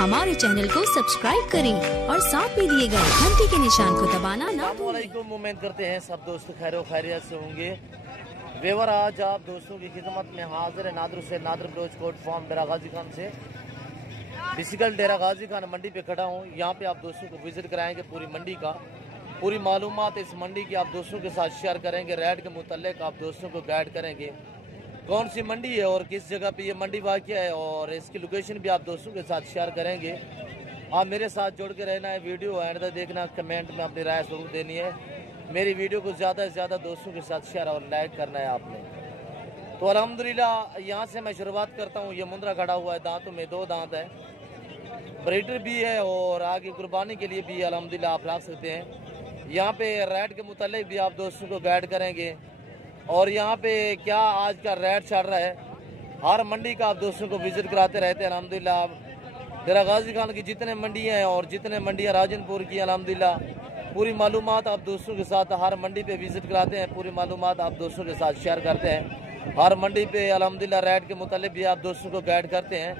हमारे चैनल को सब्सक्राइब करें और साथ में दिए गए घंटी के निशान को दबाना ना भूलें। उम्मीद करते हैं सब दोस्त खैर खैरियत से होंगे। वेवर आज आप दोस्तों की खिदमत में हाजिर है नादर से नादर ब्रोच कोट फार्म डेरा गाजी खान से। बेसिकल डेरा गाजी खान मंडी पे खड़ा हूँ। यहाँ पे आप दोस्तों को विजिट कराएंगे पूरी मंडी का, पूरी मालूमात इस मंडी की आप दोस्तों के साथ शेयर करेंगे। रेट के मुतल्लिक आप दोस्तों को गाइड करेंगे कौन सी मंडी है और किस जगह पे ये मंडी वाक़या है, और इसकी लोकेशन भी आप दोस्तों के साथ शेयर करेंगे। आप मेरे साथ जुड़ के रहना है, वीडियो एंड तक देखना, कमेंट में अपनी राय जरूर देनी है। मेरी वीडियो को ज़्यादा से ज़्यादा दोस्तों के साथ शेयर और लाइक करना है आपने। तो अल्हम्दुलिल्लाह यहाँ से मैं शुरुआत करता हूँ। ये मुंद्रा खड़ा हुआ है, दांतों में 2 दांत है, ब्रीडर भी है और आगे कुर्बानी के लिए भी अल्हम्दुलिल्लाह आप रख सकते हैं। यहाँ पे रेट के मुतालिक भी आप दोस्तों को गाइड करेंगे और यहाँ पे क्या आज का रेट चल रहा है। हर मंडी का आप दोस्तों को विजिट कराते रहते हैं अल्हम्दुलिल्लाह। डेरा गाजी खान की जितने मंडियाँ हैं और जितने मंडियाँ राजनपुर की अल्हम्दुलिल्लाह पूरी मालूमात आप दोस्तों के साथ हर मंडी पे विजिट कराते हैं, पूरी मालूमात आप दोस्तों के साथ शेयर करते हैं। हर मंडी पे अल्हम्दुलिल्लाह रेट के मुतालिक भी आप दोस्तों को गाइड करते हैं।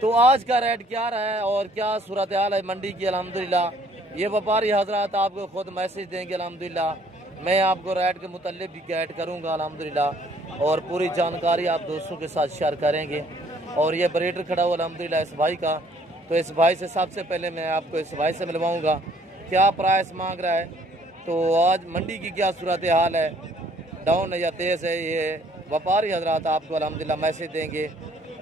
तो आज का रेट क्या रहा है और क्या सूरत हाल है मंडी की अल्हम्दुलिल्लाह, ये व्यापारी हजरात आपको खुद मैसेज देंगे अल्हम्दुलिल्लाह। मैं आपको रेट के मुतालिक भी गाइड करूँगा अल्हम्दुलिल्लाह और पूरी जानकारी आप दोस्तों के साथ शेयर करेंगे। और ये ब्रीडर खड़ा हुआ अल्हम्दुलिल्लाह इस भाई का, तो इस भाई से सबसे पहले मैं आपको इस भाई से मिलवाऊँगा क्या प्राइस मांग रहा है, तो आज मंडी की क्या सूरत हाल है, डाउन है या तेज़ है, ये व्यापारी हजरात आपको अल्हम्दुलिल्लाह मैसेज देंगे।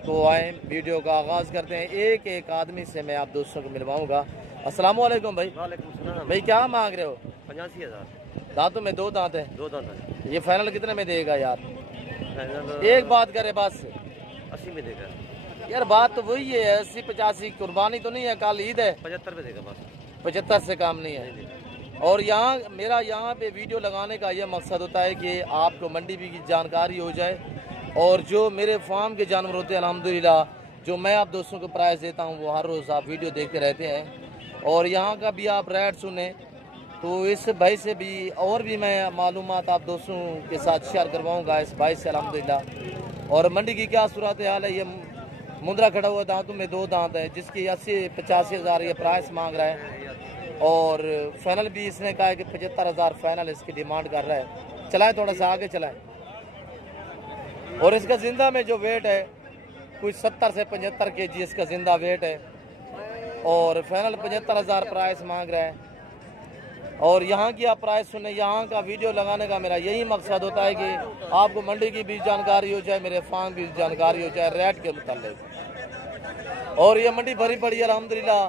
तो आए वीडियो का आगाज़ करते हैं। एक एक आदमी से मैं आप दोस्तों को मिलवाऊँगा। अस्सलाम वालेकुम भाई। वालेकुम सलाम भाई क्या मांग रहे हो? 85,000। दांतों में 2 दांत है, 2 दांत है। ये फाइनल कितने में देगा यार? फाइनल एक बात करे बस 80 में देगा यार, बात तो वही है 80-85। कुर्बानी तो नहीं है, कल ईद है। 75 में देगा बस। 75 से काम नहीं है। और यहाँ यहाँ पे वीडियो लगाने का यह मकसद होता है कि आपको मंडी भी की जानकारी हो जाए और जो मेरे फार्म के जानवर होते हैं अल्हम्दुलिल्लाह, जो मैं आप दोस्तों को प्राइस देता हूँ वो हर रोज़ आप वीडियो देखते रहते हैं और यहाँ का भी आप रेट सुने। तो इस भाई से भी और भी मैं मालूमात आप दोस्तों के साथ शेयर करवाऊँगा इस भाई से अल्हम्दुलिल्लाह। और मंडी की क्या सूरत हाल है, ये मुंद्रा खड़ा हुआ दांतों में 2 दांत है, जिसकी 80-85 हज़ार ये प्राइस मांग रहा है और फाइनल भी इसने कहा है कि 75,000 फाइनल इसकी डिमांड कर रहा है। चलाएं थोड़ा सा आगे चलाएं। और इसका जिंदा में जो वेट है कुछ 70 से 75 kg इसका जिंदा वेट है और फाइनल 75,000 प्राइस मांग रहा है। और यहाँ की आप प्राइस सुने, यहाँ का वीडियो लगाने का मेरा यही मकसद होता है कि आपको मंडी की भी जानकारी हो जाए, मेरे फार्म की जानकारी हो जाए रेट के मुताबिक। और ये मंडी भरी पड़ी अल्हम्दुलिल्लाह,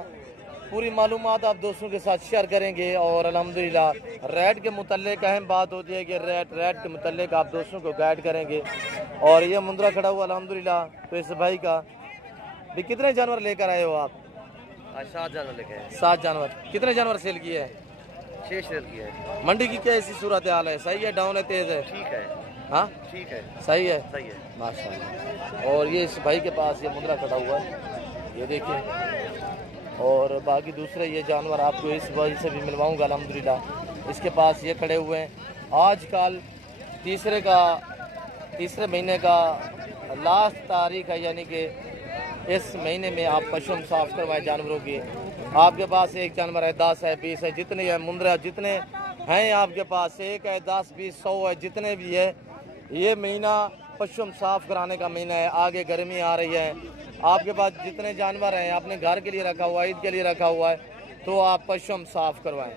पूरी मालूमात आप दोस्तों के साथ शेयर करेंगे और अल्हम्दुलिल्लाह रेट के मुतालिक अहम बात होती है कि रेट के मुतालिक आप दोस्तों को गाइड करेंगे। और ये मुंद्रा खड़ा हुआ अल्हम्दुलिल्लाह, तो इस भाई का भी कितने जानवर लेकर आए हो आप? आज 7 जानवर लेके आए। 7 जानवर। कितने जानवर सेल किए हैं? 6 सेल किया है। मंडी की क्या ऐसी सूरत हाल है, सही है, डाउन है, तेज है? ठीक है। हाँ ठीक है, सही है, सही है माशाल्लाह। और ये इस भाई के पास ये मुंद्रा खड़ा हुआ है, ये देखिए। और बाकी दूसरे ये जानवर आपको इस वजह से भी मिलवाऊंगा अल्हम्दुलिल्लाह। इसके पास ये खड़े हुए हैं। आजकल तीसरे महीने का लास्ट तारीख है, यानी कि इस महीने में आप पशम साफ करवाएं जानवरों की। आपके पास एक जानवर है, 10 है, 20 है, जितने है मुंद्रा जितने हैं आपके पास, 1 है, 10, 20, 100 है, जितने भी है, ये महीना पशम साफ कराने का महीना है। आगे गर्मी आ रही है, आपके पास जितने जानवर हैं अपने घर के लिए रखा हुआ है, ईद के लिए रखा हुआ है, तो आप पशम साफ करवाएं।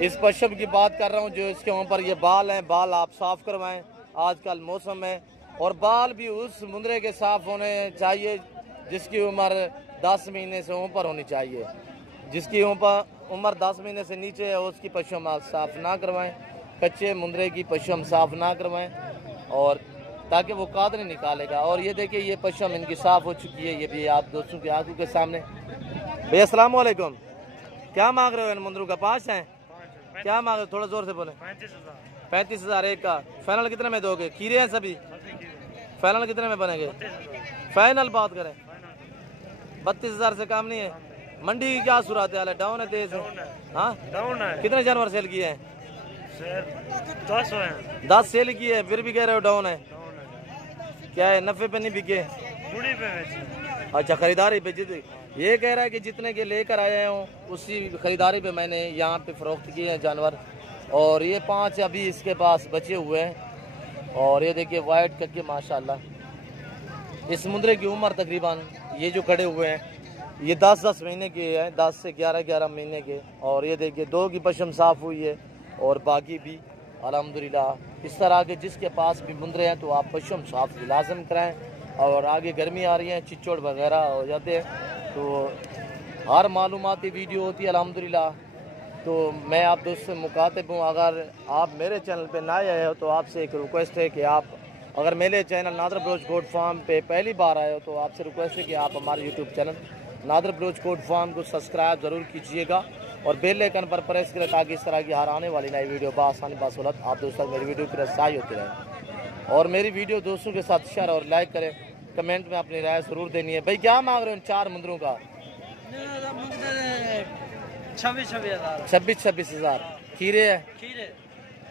इस पशम की बात कर रहा हूँ जो इसके ऊपर ये बाल हैं, बाल आप साफ करवाएं। आजकल मौसम है और बाल भी उस मुंद्रे के साफ होने चाहिए जिसकी उम्र 10 महीने से ऊपर होनी चाहिए। जिसकी उम्र 10 महीने से नीचे है उसकी पशम आप साफ ना करवाएं, कच्चे मुंद्रे की पशम साफ ना करवाएं और ताकि वो काद नहीं निकालेगा। और ये देखिए ये पशम इनकी साफ हो चुकी है, ये भी आप दोस्तों की आंखों के सामने। भैया अस्सलाम वालेकुम, क्या मांग रहे हो इन मुंद्रों का? 5 हैं, क्या मांग रहे हो? थोड़ा जोर से बोले। 35,000 एक का। फाइनल कितने में दोगे? खीरे हैं सभी, फाइनल कितने में बनेंगे? फाइनल बात करें 32,000 से काम नहीं है। मंडी की क्या सूरत हाल है, डाउन है, तेज है? हाँ डाउन है। कितने जानवर सेल किए हैं? 10 सेल किए हैं, फिर भी कह रहे हो डाउन है। क्या है, नफे पे नहीं बिके? अच्छा, खरीदारी पे ये कह रहा है कि जितने के लेकर आए हूँ उसी खरीदारी पे मैंने यहाँ पे फरोख्त किए हैं जानवर। और ये 5 अभी इसके पास बचे हुए हैं। और ये देखिए वाइट कक्के माशाल्लाह। इस मुंद्रे की उम्र तकरीबन ये जो खड़े हुए हैं ये 10-10 महीने के हैं, 10 से 11-11 महीने के। और ये देखिए 2 की पशम साफ़ हुई है और बाकी भी अल्हम्दुलिल्लाह। इस तरह के जिसके पास भी मुंद्रे हैं तो आप पशम साफ़ लाजम कराएँ। और आगे गर्मी आ रही है, चिचोड़ वगैरह हो जाते हैं तो हर मालूमाती वीडियो होती है अल्हम्दुलिल्लाह। तो मैं आप दोस्त से मुखातिब हूँ, अगर आप मेरे चैनल पे ना आए हो तो आपसे एक रिक्वेस्ट है कि आप अगर मेरे channel Nadar Baloch goat farm पे पहली बार आए हो तो आपसे रिक्वेस्ट है कि आप हमारे YouTube channel Nadar Baloch goat farm को सब्सक्राइब ज़रूर कीजिएगा और बेल आइकन पर प्रेस करें ताकि इस तरह की हर आने वाली नई वीडियो बासानी बासहूलत आप दोस्तों मेरी वीडियो की रसाई होती रहे। और मेरी वीडियो दोस्तों के साथ शेयर और लाइक करें, कमेंट में अपनी राय ज़रूर देनी है। भाई क्या मांग रहे हो 4 मुंदरों का? 26 हज़ार। खीरे है?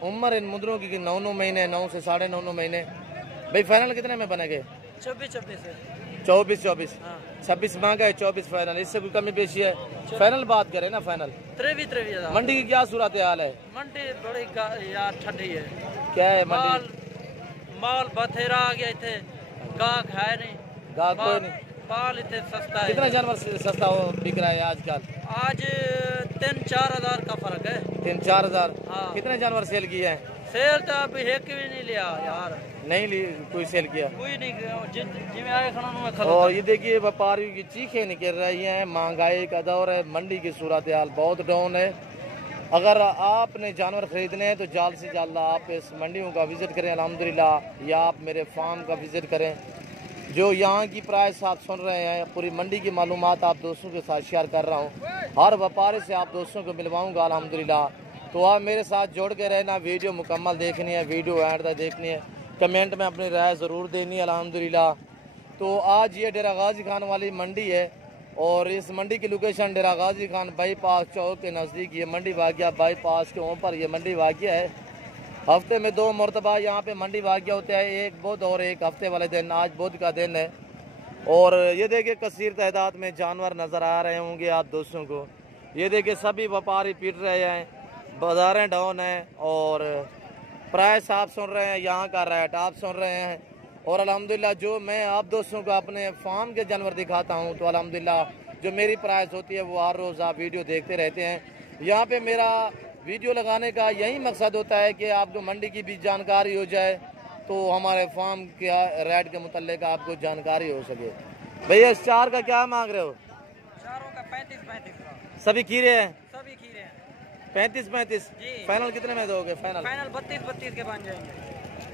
उम्र इन मुंदरों की 9 महीने, 9 से 9.5 महीने। भाई फाइनल कितने में बनेंगे? 24 26 मांगा है, 24 फाइनल। इससे कोई कमी पेशी है? फाइनल बात करें ना, फाइनल। मंडी की क्या सूरत हाल है? मंडी बड़ी यार ठंडी है। क्या है मंडी? माल बथेरा आ गया थे, गाहक है नहीं, गाहक कोई नहीं। माल इतने सस्ता है। कितना जानवर सस्ता हो बिक रहा है आजकल? आज 3-4 हज़ार का फर्क है। 3-4 हज़ार। हाँ। कितने जानवर सेल किए हैं? सेल तो अभी एक भी नहीं लिया यार। नहीं ली कोई सेल किया? कोई नहीं, जिम्मे आए खाना। और ये देखिए व्यापारियों की चीखें निकल रही हैं, महंगाई का दौर है, मंडी की सूरत हाल बहुत डाउन है। अगर आपने जानवर खरीदने हैं तो जल्द से जल्द आप इस मंडियों का विज़िट करें अल्हम्दुलिल्लाह, या आप मेरे फार्म का विज़िट करें। जो यहाँ की प्राइस आप सुन रहे हैं, पूरी मंडी की मालूमात आप दोस्तों के साथ शेयर कर रहा हूँ। हर व्यापारी से आप दोस्तों को मिलवाऊँगा अल्हम्दुलिल्लाह। तो आप मेरे साथ जोड़ के रहना, वीडियो मुकम्मल देखनी है, वीडियो एंड तक देखनी है, कमेंट में अपनी राय ज़रूर देनी है अल्हम्दुलिल्लाह। तो आज ये डेरा गाजी खान वाली मंडी है और इस मंडी की लोकेशन डेरा गाजी खान बाईपास चौक के नज़दीक ये मंडी वाक़या, बाईपास के ऊपर ये मंडी वाक़या है। हफ्ते में 2 मरतबा यहाँ पे मंडी वाक़या होता है, एक बुध और एक हफ्ते वाले दिन। आज बुध का दिन है और ये देखिए कसीर तादाद में जानवर नज़र आ रहे होंगे आप दोस्तों को। ये देखिए सभी व्यापारी पीट रहे हैं, बाज़ारें डाउन हैं और प्राइस आप सुन रहे हैं, यहाँ का रेट आप सुन रहे हैं। और अल्हम्दुलिल्लाह जो मैं आप दोस्तों को अपने फार्म के जानवर दिखाता हूँ तो अल्हम्दुलिल्लाह जो मेरी प्राइस होती है वो हर रोज़ आप वीडियो देखते रहते हैं। यहाँ पे मेरा वीडियो लगाने का यही मकसद होता है कि आपको मंडी की भी जानकारी हो जाए, तो हमारे फार्म के रेट के मुतल्लिक आपको जानकारी हो सके। भैया इस 4 का क्या मांग रहे हो? 4 का 35 सभी खीरे हैं? सभी खीरे हैं। 35 फाइनल कितने में दोगे? फाइनल 32 के बन जाएंगे।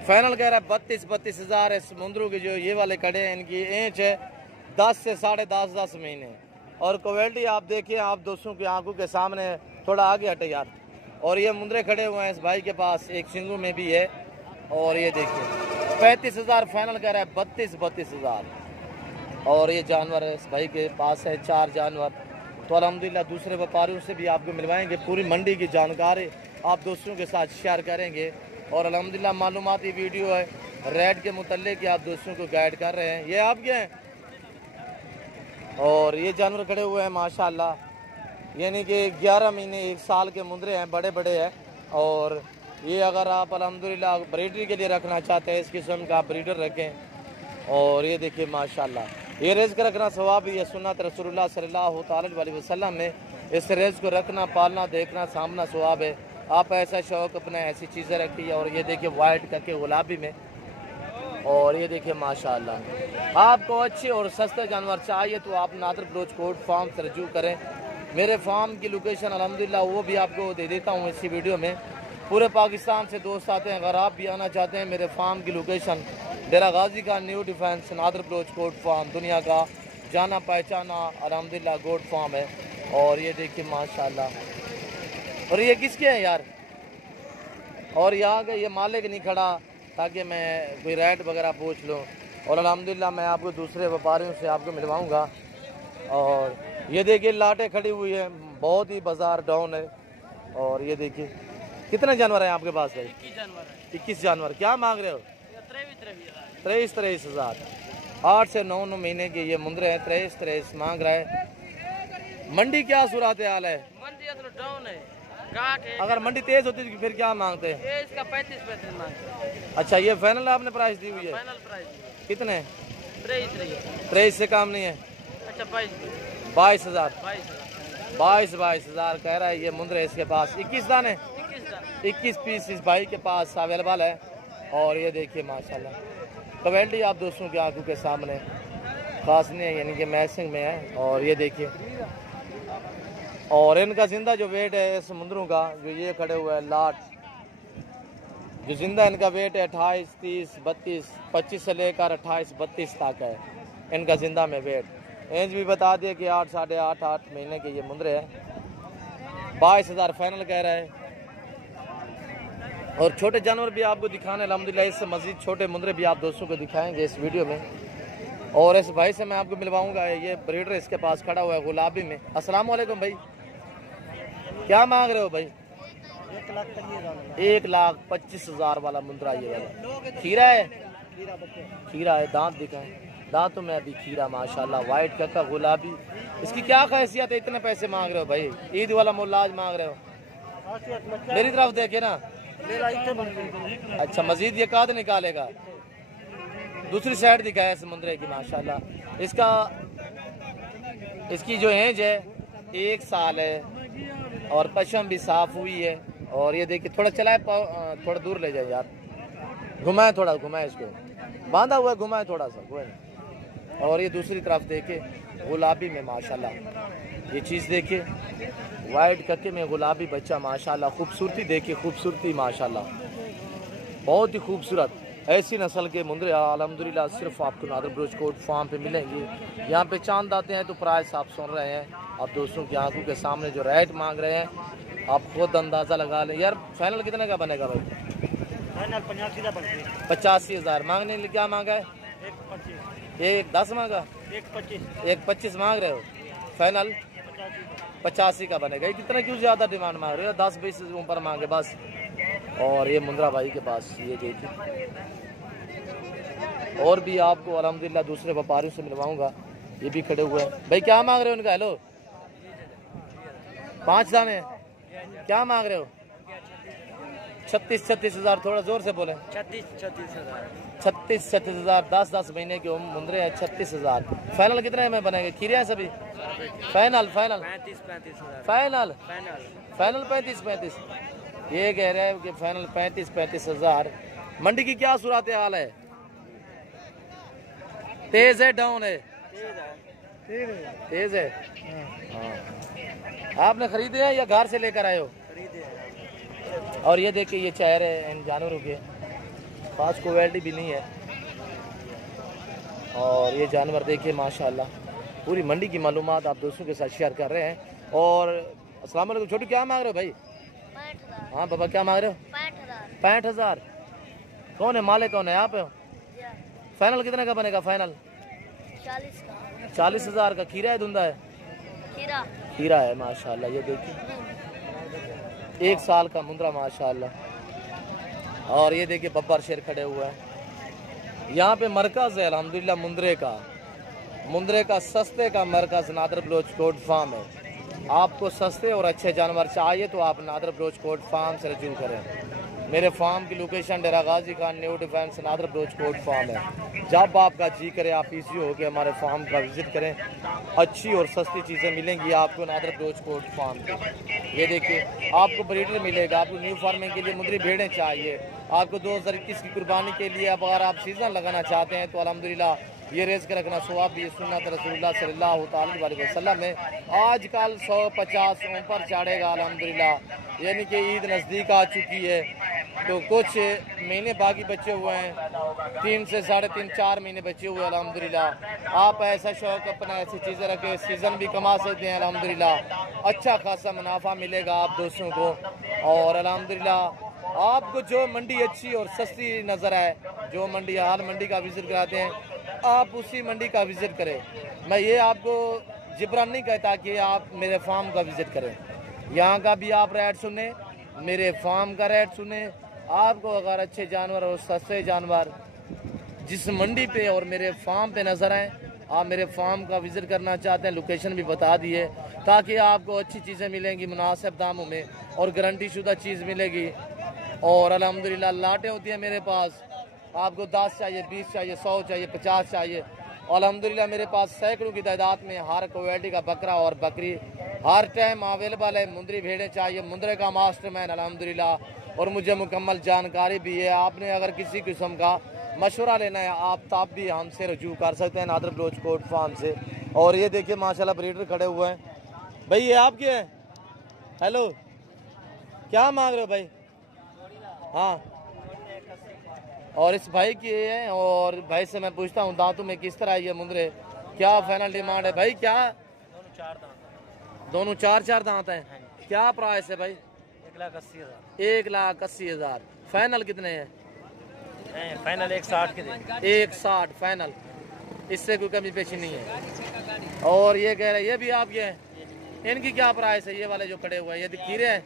फाइनल कह रहा है 32 हज़ार। इस मुंदरों के जो ये वाले खड़े हैं इनकी एज है 10 से 10.5 महीने। और क्वालिटी आप देखिए आप दोस्तों की आंखों के सामने, थोड़ा आगे हटे यार। और ये मुंदरे खड़े हुए हैं इस भाई के पास, एक सिंगू में भी है। और ये देखिए 35 हज़ार फाइनल कह रहा है, 32 हज़ार। और ये जानवर है इस भाई के पास है 4 जानवर। तो अल्हम्दुलिल्लाह दूसरे व्यापारियों से भी आपको मिलवाएंगे, पूरी मंडी की जानकारी आप दोस्तों के साथ शेयर करेंगे। और अल्हम्दुलिल्लाह मालूमाती वीडियो है, रेट के मुतल्लिक आप दोस्तों को गाइड कर रहे हैं। ये आपके हैं और ये जानवर खड़े हुए हैं माशाल्लाह, यानी कि 11 महीने 1 साल के मुंदरे हैं, बड़े बड़े हैं। और ये अगर आप अल्हम्दुलिल्लाह ब्रीडरी के लिए रखना चाहते हैं इस किस्म का ब्रीडर रखें। और ये देखिए माशाल्लाह, ये रिज़्क रखना सवाब ही है, सुन्नत रसूलुल्लाह सल्लल्लाहु अलैहि वसल्लम में इस रिज़्क को रखना, पालना, देखना, सामना सवाब है। आप ऐसा शौक़ अपने ऐसी चीज़ें रखिए। और ये देखिए वाइट करके गुलाबी में। और ये देखिए माशाल्लाह, आपको अच्छे और सस्ते जानवर चाहिए तो आप नादर बलोच गोट फार्म से रजू करें। मेरे फार्म की लोकेशन अल्हम्दुलिल्लाह वो भी आपको दे देता हूँ इसी वीडियो में। पूरे पाकिस्तान से दोस्त आते हैं, अगर आप भी आना चाहते हैं मेरे फार्म की लोकेशन डेरा गाजी का new defence Nadar Baloch goat farm, दुनिया का जाना पहचाना अल्हम्दुलिल्लाह गोट फार्म है। और ये देखिए माशाल्लाह, और ये किसके हैं यार? और यहाँ का ये मालिक नहीं खड़ा ताकि मैं कोई रेट वगैरह पूछ लूँ। और अल्हम्दुलिल्लाह मैं आपको दूसरे व्यापारियों से आपको मिलवाऊँगा। और ये देखिए लाटें खड़ी हुई है, बहुत ही बाज़ार डाउन है। और ये देखिए कितने जानवर हैं आपके पास भाई? 21 जानवर है। 21 जानवर। क्या मांग रहे हो? 23 हज़ार। 8 से 9 महीने के ये मुंदरे हैं। 23 मांग रहा है। मंडी क्या सूरत हाल है? मंडी तो डाउन है, गाहक है। अगर मंडी तेज होती तो फिर क्या मांगते हैं? ये इसका 35 मांगते। अच्छा, ये फाइनल आपने प्राइस दी हुई है? फाइनल प्राइस कितने? 23 से काम नहीं है? अच्छा 22,000 22 22,000 कह रहा है ये मुंदरे इसके पास। 21 दाने 21 पीस इस भाई के पास अवेलेबल है। और ये देखिए माशाल्लाह क्वालिटी आप दोस्तों की आंखों के सामने खास नहीं है, यानी कि मैसिंग में है। और ये देखिए, और इनका जिंदा जो वेट है इस मुंदरों का, जो ये खड़े हुए हैं लाट, जो जिंदा इनका वेट है 28, 30, 32, 25 से लेकर 28, 32 तक है इनका जिंदा में वेट। एज भी बता दिए कि 8, साढ़े 8 महीने के ये मुंदरे हैं। 22,000 फाइनल कह रहा है। और छोटे जानवर भी आपको दिखाने अल्हम्दुलिल्लाह, इससे मजीद छोटे मुंदरे भी आप दोस्तों को दिखाएंगे इस वीडियो में। और इस भाई से मैं आपको मिलवाऊंगा, ये ब्रीडर इसके पास खड़ा हुआ है गुलाबी में। अस्सलाम वालेकुम भाई, क्या मांग रहे हो भाई? 1,25,000 वाला मुंदरा ये वाला। खीरा है? खीरा है। दांत दिखाएं, दांतों में अभी खीरा माशाल्लाह, वाइट का गुलाबी। इसकी क्या खासियत है, इतने पैसे मांग रहे हो भाई? ईद वाला मोलाज मांग रहे हो? मेरी तरफ देखे ना। अच्छा, मजीद ये काद निकालेगा। दूसरी साइड दिखाया इस मुंदरे की माशाल्लाह। इसकी जो एज है 1 साल है और पशम भी साफ हुई है। और ये देखिए, थोड़ा चलाए, थोड़ा दूर ले जाए यार, घुमाए थोड़ा, घुमाए इसको, बांधा हुआ है, घुमाए थोड़ा सा। और ये दूसरी तरफ देखे गुलाबी में माशाल्लाह, ये चीज़ देखिए वाइट कक्के में गुलाबी बच्चा माशाल्लाह। खूबसूरती देखिए, खूबसूरती माशाल्लाह, बहुत ही खूबसूरत। ऐसी नस्ल के मुंदरे अल्हम्दुलिल्लाह सिर्फ आपको नादर ब्रोच कोट फार्म पे मिलेंगे। यहाँ पे चांद आते हैं तो प्राइस आप सुन रहे हैं, आप दोस्तों की आंखों के सामने जो रेट मांग रहे हैं आप खुद अंदाज़ा लगा लें। यार फाइनल कितने का बनेगा भाई? फाइनल 85,000 मांगने लिए। क्या मांगा है? 1,10 मांगा, 1,25 मांग रहे हो। फाइनल 85 का बनेगा। ये कितना क्यों ज़्यादा डिमांड मांग रहे हो? 10-20 से ऊपर मांगे बस। और ये मुंदरा भाई के पास ये देखिए, और भी आपको अल्हम्दुलिल्लाह दूसरे व्यापारियों से मिलवाऊंगा, ये भी खड़े हुए हैं। भाई क्या मांग रहे हो उनका? हेलो, 5 दाने क्या मांग रहे हो? 36,000, थोड़ा जोर से बोले। 36,000 10 महीने के मुंदरे हैं। 36,000 फाइनल कितने में बनेंगे? खीरिया सभी फाइनल 35। ये कह रहे हैं कि फाइनल 35,000। मंडी की क्या सूरत हाल है? तेज है डाउन है? तेज है। हाँ, आपने खरीदे हैं या घर से लेकर आए हो? और ये देखिए, ये चेहरे इन जानवरों के खास क्वालिटी भी नहीं है। और ये जानवर देखिए माशाल्लाह, पूरी मंडी की मालूमात आप दोस्तों के साथ शेयर कर रहे हैं। और अस्सलाम वालेकुम। छोटू क्या मांग रहे हो भाई? 65,000। हाँ बाबा, क्या मांग रहे हो? 65,000। कौन है मालिक, कौन है आप? फाइनल कितने का बनेगा? फाइनल 40,000 का। खीरा है धुंधा है? खीरा है माशाल्लाह। ये देखिए 1 साल का मुंदरा माशाल्लाह। और ये देखिए बब्बर शेर खड़े हुए हैं। यहाँ पे मरकज है अल्हम्दुलिल्लाह मुंदरे का सस्ते का मरकज नादर बलोच कोट फार्म है। आपको सस्ते और अच्छे जानवर चाहिए तो आप नादर बलोच कोट फार्म से रजू करें। मेरे फार्म की location Dera Ghazi Khan new defence Nadar Baloch coat farm है। जब आपका जी करे आप इसी होकर हमारे फार्म का विजिट करें। अच्छी और सस्ती चीज़ें मिलेंगी आपको नादर बलोच कोट फार्म पे। ये देखिए, आपको ब्रीडर मिलेगा। आपको न्यू फार्मिंग के लिए मुंदरी भेड़ें चाहिए, आपको 2021 की कुर्बानी के लिए अगर आप सीज़न लगाना चाहते हैं तो अल्हम्दुलिल्लाह ये रेस के रखना सवाब भी सुन्नत रसूलुल्लाह सल्लल्लाहु अलैहि वसल्लम में। आजकल 150 ऊपर चढ़ेगा अल्हम्दुलिल्लाह, यानी कि ईद नज़दीक आ चुकी है तो कुछ महीने बाकी बचे हुए हैं, 3 से 3.5 4 महीने बचे हुए अल्हम्दुलिल्लाह। आप ऐसा शौक अपना ऐसी चीज़ें रखें, सीज़न भी कमा सकते हैं अल्हम्दुलिल्लाह। अच्छा खासा मुनाफा मिलेगा आप दोस्तों को। और अल्हम्दुलिल्लाह आपको जो मंडी अच्छी और सस्ती नज़र आए, जो मंडी हाल मंडी का विजिट कराते हैं आप उसी मंडी का विजिट करें। मैं ये आपको जिब्रान नहीं कहता कि आप मेरे फार्म का विजिट करें। यहाँ का भी आप रेट सुने, मेरे फार्म का रेट सुने। आपको अगर अच्छे जानवर और सस्ते जानवर जिस मंडी पे और मेरे फार्म पे नज़र आए। आप मेरे फार्म का विज़िट करना चाहते हैं, लोकेशन भी बता दी है, ताकि आपको अच्छी चीज़ें मिलेंगी मुनासिब दामों में और गारंटी शुदा चीज़ मिलेगी। और अल्हम्दुलिल्लाह लाटें होती हैं मेरे पास, आपको 10 चाहिए, 20 चाहिए, 100 चाहिए, 50 चाहिए। अल्हम्दुलिल्लाह मेरे पास सैकड़ों की तादाद में हर क्वालिटी का बकरा और बकरी हर टाइम अवेलेबल है। मुंदरी भेड़ें चाहिए, मुंदरे का मास्टरमैन अल्हम्दुलिल्लाह, और मुझे मुकम्मल जानकारी भी है। आपने अगर किसी किस्म का मशवरा लेना है आप तब भी हमसे रजू कर सकते हैं नादर बलोच कोट फार्म से। और ये देखिए माशाल्लाह ब्रीडर खड़े हुए हैं। भाई ये आपके हैं? हेलो, क्या मांग रहे हो भाई? हाँ, और इस भाई की है। और भाई से मैं पूछता हूँ दांतों में किस तरह ये मुंदरे, क्या फाइनल डिमांड है भाई? क्या दोनों चार दांत हैं? क्या प्राइस है भाई? 1,80,000। 1,80,000। फाइनल कितने हैं? फाइनल 1,60 के दे। 1,60 फाइनल, इससे कोई कमी पेशी नहीं है। और ये कह रहे हैं ये भी आपके हैं, इनकी क्या प्राइस है? ये वाले जो खड़े हुए हैं ये खीरे हैं,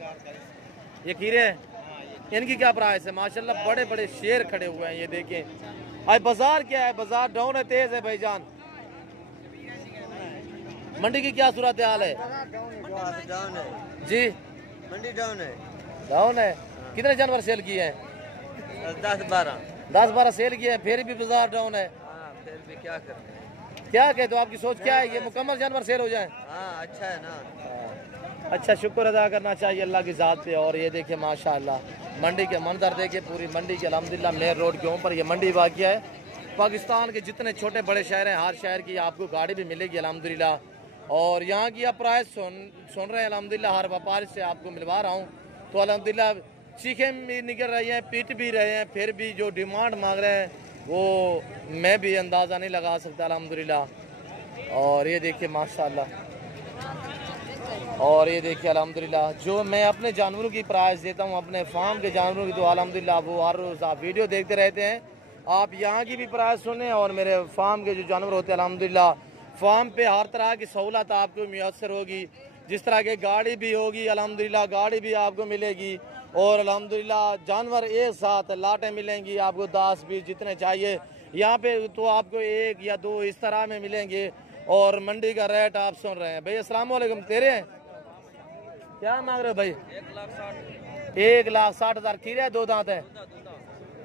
ये खीरे हैं, इनकी क्या प्राइस है? माशाल्लाह बड़े बड़े शेर खड़े हुए हैं। ये देखें आज बाजार क्या है, बाजार डाउन है, तेज है भाईजान। मंडी की क्या सूरत हाल है? डाउन है जी, मंडी डाउन है। डाउन है। कितने जानवर सेल किए हैं? 10-12 सेल किए हैं, फिर भी बाजार डाउन है। फिर भी क्या करते हैं? क्या कहते हो, आपकी सोच क्या है? ये मुकम्मल जानवर सेल हो जाए? अच्छा है ना। अच्छा, शुक्र अदा करना चाहिए अल्लाह की ज़ात पे। और ये देखिए माशाअल्लाह मंडी के मंजर देखिए, पूरी मंडी के अल्हम्दुलिल्लाह मेन रोड के ऊपर ये मंडी वाक़िया है। पाकिस्तान के जितने छोटे बड़े शहर हैं हर शहर की आपको गाड़ी भी मिलेगी अल्हम्दुलिल्लाह। और यहाँ की आप प्राइस सुन रहे हैं अल्हम्दुलिल्लाह, हर व्यापारी से आपको मिलवा रहा हूँ तो अल्हम्दुलिल्लाह चीखें भी निकल रही हैं, पीट भी रहे हैं, फिर भी जो डिमांड मांग रहे हैं वो मैं भी अंदाज़ा नहीं लगा सकता अल्हम्दुलिल्लाह। और ये देखिए माशाअल्लाह, और ये देखिए अल्हम्दुलिल्लाह जो मैं अपने जानवरों की प्राइस देता हूँ अपने फार्म के जानवरों की, तो अल्हम्दुलिल्लाह वो हर रोज़ आप वीडियो देखते रहते हैं, आप यहाँ की भी प्राइस सुने। और मेरे फार्म के जो जानवर होते हैं अल्हम्दुलिल्लाह फार्म पे हर तरह की सहूलत आपको मुयसर होगी, जिस तरह की गाड़ी भी होगी अल्हम्दुलिल्लाह गाड़ी भी आपको मिलेगी। और अल्हम्दुलिल्लाह जानवर एक साथ लाटें मिलेंगी आपको 10-20 जितने चाहिए यहाँ पे, तो आपको 1 या 2 इस तरह में मिलेंगे। और मंडी का रेट आप सुन रहे हैं। भाई अस्सलाम वालेकुम, तेरे हैं? क्या मांग रहे हो भाई? 1,60,000। खीरे है? 2 दांत है?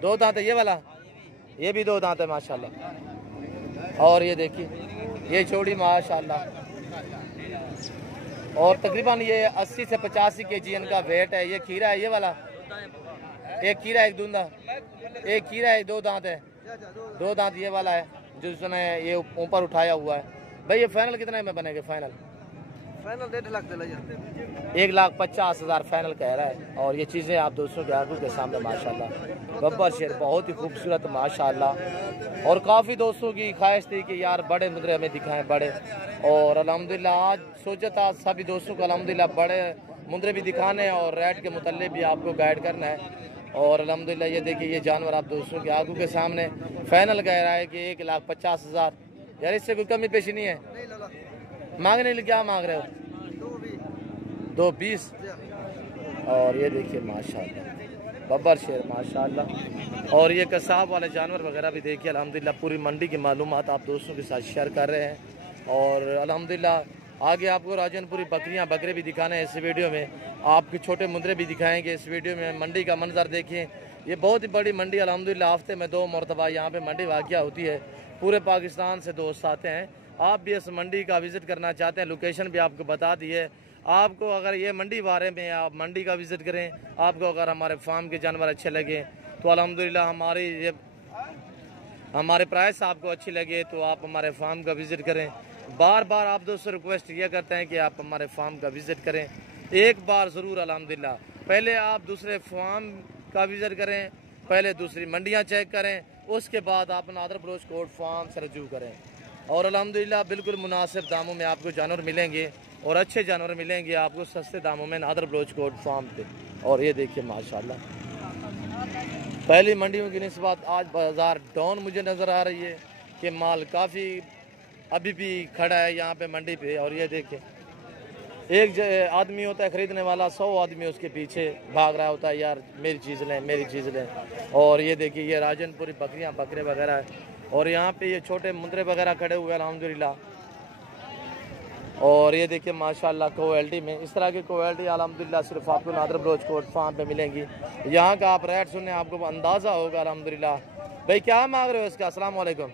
2 दांत है। ये वाला ये भी 2 दांत है माशाल्लाह। और ये देखिए ये जोड़ी माशाल्लाह, और तकरीबन ये 80 से 85 kg इनका वेट है। ये खीरा है ये वाला, एक खीरा एक दूंदा, एक खीरा एक 2 दांत है, 2 दांत ये वाला है जो उसने ये ऊपर उठाया हुआ है। भाई ये फाइनल कितने में बनेगा? फाइनल 1.5 लाख 1,50,000 फाइनल कह रहा है। और ये चीज़ें आप दोस्तों के आंखों के सामने माशाल्लाह गब्बर शेर बहुत ही खूबसूरत माशाल्लाह। और काफ़ी दोस्तों की ख्वाहिश थी कि यार बड़े मुद्रे हमें दिखाएं बड़े, और अल्हम्दुलिल्लाह आज सोचा था सभी दोस्तों को अल्हम्दुलिल्लाह बड़े मुद्रे भी दिखाने और रेट के मुतल्लिक़ भी आपको गाइड करना है। और अल्हम्दुलिल्लाह ये देखिए ये जानवर आप दोस्तों के आंखों के सामने फाइनल कह रहा है कि 1,50,000। यार इससे कोई कमी पेशी नहीं है? मांगने लिए क्या मांग रहे हो? 2,20। और ये देखिए माशाल्लाह बब्बर शेर माशाल्लाह। और ये कसाब वाले जानवर वगैरह भी देखिए अल्हम्दुलिल्लाह पूरी मंडी की मालूमात आप दोस्तों के साथ शेयर कर रहे हैं। और अल्हम्दुलिल्लाह आगे आपको राजनपुरी बकरियां बकरे भी दिखाने हैं इस वीडियो में, आपके छोटे मुंदरे भी दिखाएंगे इस वीडियो में। मंडी का मंजर देखिए, ये बहुत ही बड़ी मंडी अल्हम्दुलिल्लाह, हफ्ते में 2 मरतबा यहाँ पे मंडी वाक़िया होती है। पूरे पाकिस्तान से दोस्त आते हैं। आप भी इस मंडी का विज़िट करना चाहते हैं, लोकेशन भी आपको बता दी है। आपको अगर ये मंडी बारे में आप मंडी का विज़िट करें, आपको अगर हमारे फार्म के जानवर अच्छे लगे तो अल्हम्दुलिल्लाह हमारे प्राइस आपको अच्छी लगे तो आप हमारे फार्म का विज़िट करें। बार बार आप दोस्तों रिक्वेस्ट ये करते हैं कि आप हमारे फार्म का विज़िट करें, एक बार ज़रूर अल्हम्दुलिल्लाह। पहले आप दूसरे फार्म का विज़िट करें, पहले दूसरी मंडियाँ चेक करें, उसके बाद आप नादर बलोच कोट फार्म से रजू करें। और अल्हम्दुलिल्लाह बिल्कुल मुनासिब दामों में आपको जानवर मिलेंगे और अच्छे जानवर मिलेंगे आपको सस्ते दामों में नादर बलोच कोट फार्म पे। और ये देखिए माशाल्लाह पहली मंडियों की निस्बत आज बाज़ार डाउन मुझे नज़र आ रही है कि माल काफ़ी अभी भी खड़ा है यहाँ पे मंडी पे। और ये देखिए एक आदमी होता है खरीदने वाला, 100 आदमी उसके पीछे भाग रहा होता है, यार मेरी चीज़ लें, मेरी चीज़ लें। और ये देखिए ये राजनपुरी बकरियां, बकरे वगैरह है। और यहाँ पे ये छोटे मुंदरे वगैरह खड़े हुए हैं अल्हम्दुलिल्लाह। और ये देखिए माशाल्लाह क्वालिटी में, इस तरह की क्वालिटी अल्हम्दुलिल्लाह सिर्फ आपको नादर बलोच कोट फार्म पे मिलेंगी। यहाँ का आप रेट सुनने आपको अंदाज़ा होगा अल्हम्दुलिल्लाह। भाई क्या मांग रहे हो इसका? अस्सलाम वालेकुम।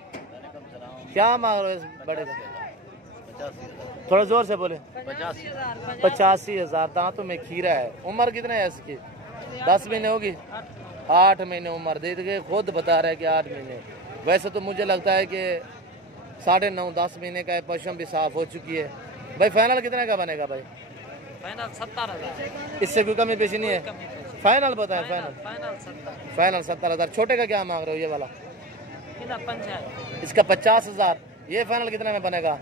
क्या मांग रहे हो इस बड़े का? थोड़ा जोर से बोले। 85,000। दांतों में खीरा है। उम्र कितने है इसकी? 10 महीने होगी। 8 महीने उम्र दे के खुद बता रहे हैं कि 8 महीने। वैसे तो मुझे लगता है कि 9.5-10 महीने का है, पशम भी साफ हो चुकी है। भाई फाइनल कितने का बनेगा भाई? फाइनल 70,000। इससे कोई कमी पेशी नहीं है? फाइनल बताएं। फाइनल 70,000। छोटे का क्या मांग रहे हो ये वाला? इसका 50,000। ये फाइनल कितने में बनेगा?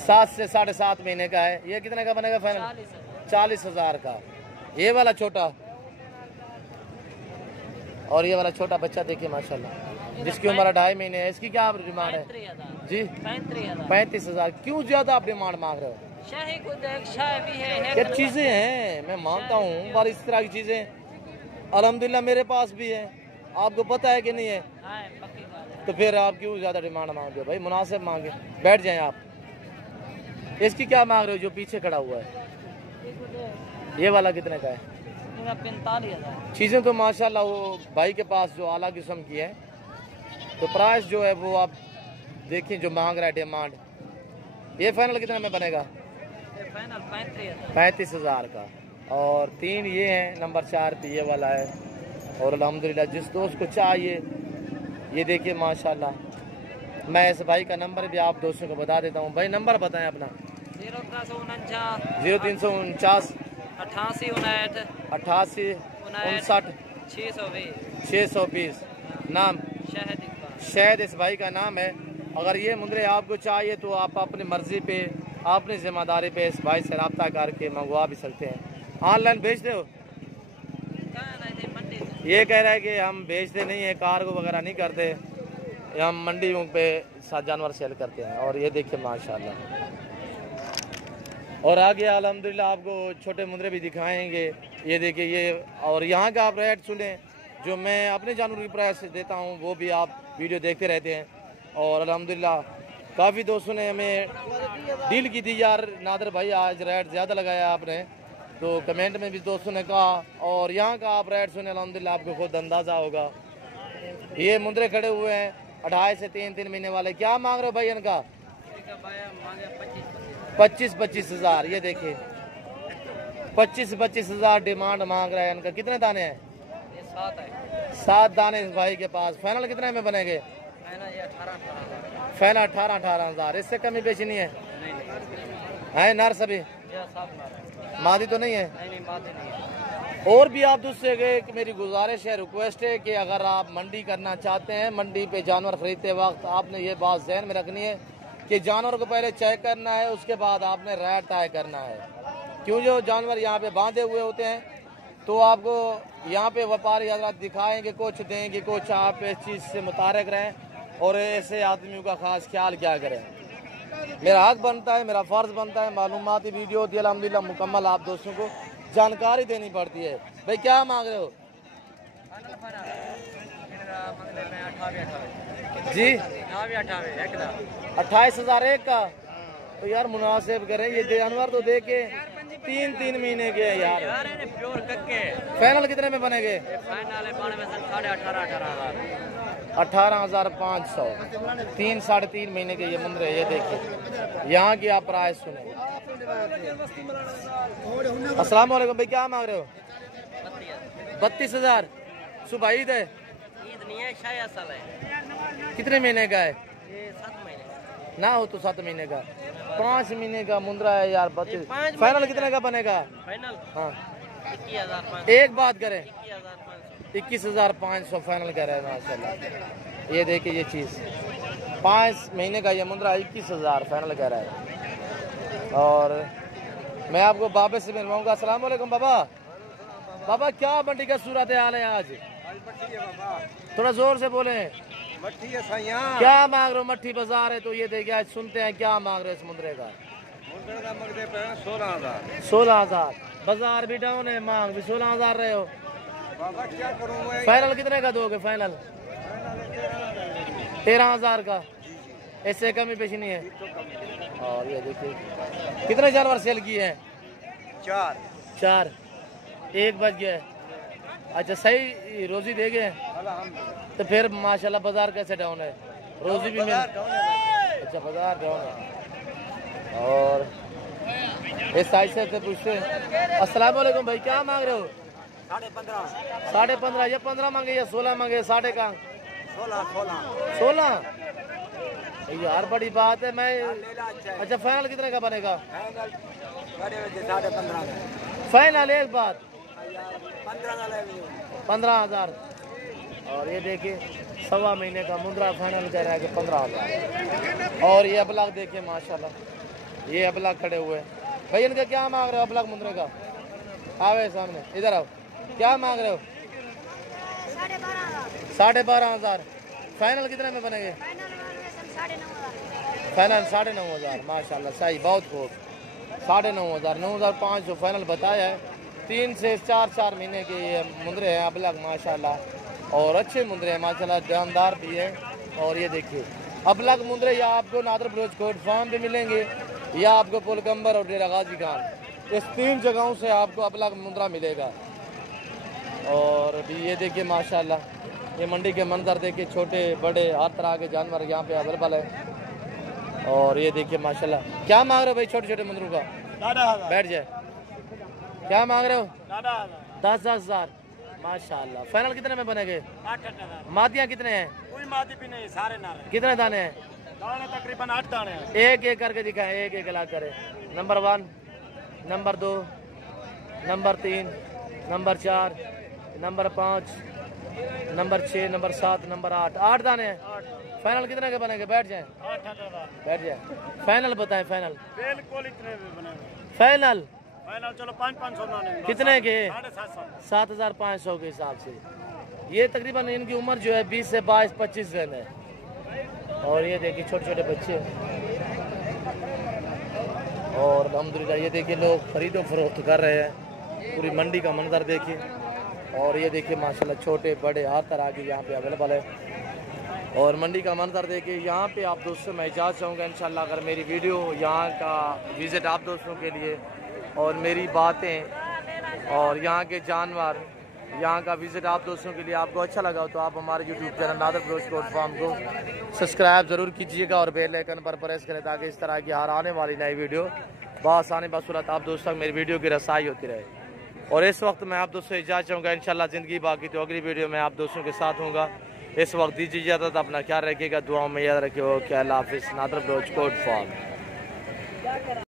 7 से 7.5 महीने का है। ये कितने का बनेगा फाइनल? 40,000 का। ये वाला छोटा और ये वाला छोटा बच्चा देखिए माशाल्लाह, जिसकी उम्र 2.5 महीने है। इसकी क्या डिमांड है जी? 35,000। क्यों ज्यादा आप डिमांड मांग रहे हो? क्या चीजें हैं, मैं मानता हूँ, पर इस तरह की चीजें अल्हम्दुलिल्लाह मेरे पास भी है, आपको पता है कि नहीं है? तो फिर आप क्यों ज्यादा डिमांड मांगते हो भाई? मुनासिब मांगे, बैठ जाएं आप। इसकी क्या मांग रहे हो जो पीछे खड़ा हुआ है? ये वाला कितने का है? 45,000। चीजें तो माशाल्लाह वो भाई के पास जो आला किस्म की है, तो प्राइस जो है वो आप देखिए जो मांग रहा है डिमांड। ये फाइनल कितने में बनेगा? फाइनल 35,000 का। और 3 ये हैं, नंबर 4 पे ये वाला है। और अल्हम्दुलिल्लाह जिस दोस्त को चाहिए, ये देखिए माशाल्लाह। मैं इस भाई का नंबर भी आप दोस्तों को बता देता हूँ। भाई नंबर बताएं अपना। 0349 88 58 59 620। नाम शायद इस भाई का नाम है। अगर ये मुंदरे आपको चाहिए तो आप अपनी मर्जी पे, अपनी जिम्मेदारी पे इस भाई से रब्ता करके मंगवा भी सकते हैं। ऑनलाइन भेजते हो? ये कह रहा है कि हम भेजते नहीं है, कार्गो वगैरह नहीं करते, हम मंडियों पे साथ जानवर सेल करते हैं। और ये देखिए माशाल्लाह। और आगे अल्हम्दुलिल्लाह आपको छोटे मुंदरे भी दिखाएंगे। ये देखिए ये, और यहाँ का आप रेट सुने जो मैं अपने जानवर की प्राइस देता हूँ, वो भी आप वीडियो देखते रहते हैं। और अल्हम्दुलिल्लाह काफ़ी दोस्तों ने हमें डील की थी, यार नादर भाई आज रेट ज़्यादा लगाया आपने, तो कमेंट में भी दोस्तों ने कहा। और यहाँ का आप रेट सुने अल्हम्दुलिल्लाह आपको खुद अंदाज़ा होगा। ये मुंदरे खड़े हुए हैं 2.5 से 3 महीने वाले। क्या मांग रहे हो भाई इनका? 25,000। ये देखिए 25,000 डिमांड मांग रहा है इनका। कितने दाने हैं? 7 दाने इस भाई के पास। फाइनल कितने में बनेंगे? फाइनल 18,000। इससे कमी बेची नहीं है नर सभी? मादी तो नहीं है? और भी आप दूसरे एक मेरी गुजारिश है, रिक्वेस्ट है कि अगर आप मंडी करना चाहते हैं, मंडी पे जानवर खरीदते वक्त आपने ये बात ज़हन में रखनी है कि जानवर को पहले चेक करना है, उसके बाद आपने रेट तय करना है। क्यों? जो जानवर यहाँ पे बांधे हुए होते हैं तो आपको यहाँ पे व्यापारी हजरात दिखाएंगे, कुछ देंगे, कुछ आप इस चीज़ से मुतारक रहें और ऐसे आदमियों का खास ख्याल क्या करें। मेरा हक बनता है, मेरा फ़र्ज़ बनता है, मालूमाती वीडियो होती है अल्हम्दुलिल्लाह मुकम्मल, आप दोस्तों को जानकारी देनी पड़ती है। भाई क्या मांग रहे हो जी? 28,000 एक का? तो यार मुनासिब करें, ये जानवर तो देखे 3 महीने के हैं यार। फाइनल कितने में बनेंगे? 18,500। 3-3.5 महीने के ये मुंदरे। ये देखिए यहाँ की आप प्राइस सुने। अस्सलाम वालेकुम भाई, क्या मांग रहे हो? 32,000। सुबह ईद है? ईद नहीं है, शायद साल है। कितने महीने का है? ये 7 महीने ना हो तो 7 महीने का। 5 महीने का मुंदरा है यार। 32। फाइनल कितने का बनेगा? फाइनल हाँ 21,500। एक बात करें, 21,500। 21,500 फाइनल कर रहे हैं माशाल्लाह। ये देखिए ये चीज़ 5 महीने का ये मुंदरा 21,000 फाइनल कर रहा है। और मैं आपको बाबे से मिलवाऊंगा। अस्सलाम वालेकुम बाबा। बाबा क्या मंडी का सूरत हाल है आज? थोड़ा जोर से बोले। मट्ठी है साइयां। क्या मांग रहे हो? मट्ठी बाजार है तो ये देखिए आज सुनते हैं क्या मांग रहे हो इस मुंदरे का। 16,000। बाजार भी डाउन है, मांग भी 16,000 रहे हो। फाइनल कितने का दोगे? फाइनल 13,000 का, इससे कमी पेशी नहीं है। और ये देखिए कितने जानवर सेल किए हैं? 4। 1 बज गया। अच्छा सही रोजी दे गए तो फिर माशाल्लाह। बाजार कैसे डाउन है? रोजी भी मिल। अच्छा बाजार डाउन है। और इस साइड से पूछते हैं। अस्सलाम वालेकुम भाई, क्या मांग रहे हो? 15.5। ये 15 मांगे या 16 मांगे? 16 यार बड़ी बात है। मैं अच्छा फाइनल कितने का बनेगा? फाइनल एक बात 15,000। और ये देखिए 1.25 महीने का मुंद्रा फाइनल कह रहा है कि 15,000। और ये अबलाग देखिए माशाल्लाह, ये अबलाग खड़े हुए हैं। भाई इनका क्या मांग रहे हो? अबलाग मुंद्रे का आवे सामने, इधर आओ। क्या मांग रहे हो? 12,500। फाइनल कितने में बनेंगे? फाइनल 9,500। माशाल्लाह सही, बहुत खूब। 9,500 9,500 फाइनल बताया है। 3 से 4 महीने के ये मुंद्रे हैं अबलग माशाल्लाह। और अच्छे मुंद्रे हैं माशाल्लाह, जानदार भी है। और ये देखिए अबलग मुंद्रे या आपको नादर बलोच कोट फार्म पे मिलेंगे या आपको पुलगंबर और डेरा गाजी खान, इस 3 जगहों से आपको अबलग मुंद्रा मिलेगा। और अभी ये देखिए माशाल्लाह, ये मंडी के मंजर देखिए, छोटे बड़े हर तरह के जानवर यहाँ पे अवेलेबल है। और ये देखिए माशाल्लाह। क्या मांग रहे हो भाई छोटे छोटे मुंद्रों का? बैठ जाए। क्या मांग रहे हो? 10,000। माशाल्लाह। फाइनल कितने में बनेंगे? 8,000। मादियाँ कितने हैं? कोई मादी भी नहीं, सारे नारे। कितने दाने हैं? दाने तकरीबन 8 दाने हैं। एक करके दिखाएं, एक लाख करे। Number 1, number 2, number 3, number 4, number 5, number 6, number 7, number 8। 8 दाने हैं। फाइनल कितने के बनेंगे? बैठ जाए। 8,000। बैठ जाए। फाइनल बताएं। फाइनल बिल्कुल इतने में बनेगा। फाइनल चलो 500 दाने। कितने के? 7,500। 7,500 के हिसाब से। ये तकरीबन इनकी उम्र जो है 20 से 22-25 दिन है। और ये देखिए छोटे छोटे बच्चे। और अल्हम्दुलिल्लाह ये देखिए लोग खरीदो फरोख्त कर रहे हैं। पूरी मंडी का मंजर देखिए। और ये देखिए माशाल्लाह छोटे बड़े हर तरह के यहाँ पे अवेलेबल है। और मंडी का मंजर देखिए। यहाँ पे आप दोस्तों मैं इजाज़त चाहूँगा इंशाल्लाह, अगर मेरी वीडियो यहाँ का विज़िट आप दोस्तों के लिए और मेरी बातें और यहाँ के जानवर, यहाँ का विज़िट आप दोस्तों के लिए आपको अच्छा लगा तो आप हमारे YouTube channel Nadar Baloch coat farm को सब्सक्राइब ज़रूर कीजिएगा और बेल आइकन पर प्रेस करें ताकि इस तरह की हर आने वाली नई वीडियो बआसानी बसूरत आप दोस्तों तक मेरी वीडियो की रसाई होती रहे। और इस वक्त मैं आप दोस्तों इजाज़त चाहूँगा इंशाल्लाह, ज़िंदगी बाकी तो अगली वीडियो में आप दोस्तों के साथ हूँगा। इस वक्त दीजिए इजाज़त, अपना ख्याल रखिएगा, दुआओं में याद रखिए। क्या अल्लाह हाफिज़। Nadar Baloch coat farm.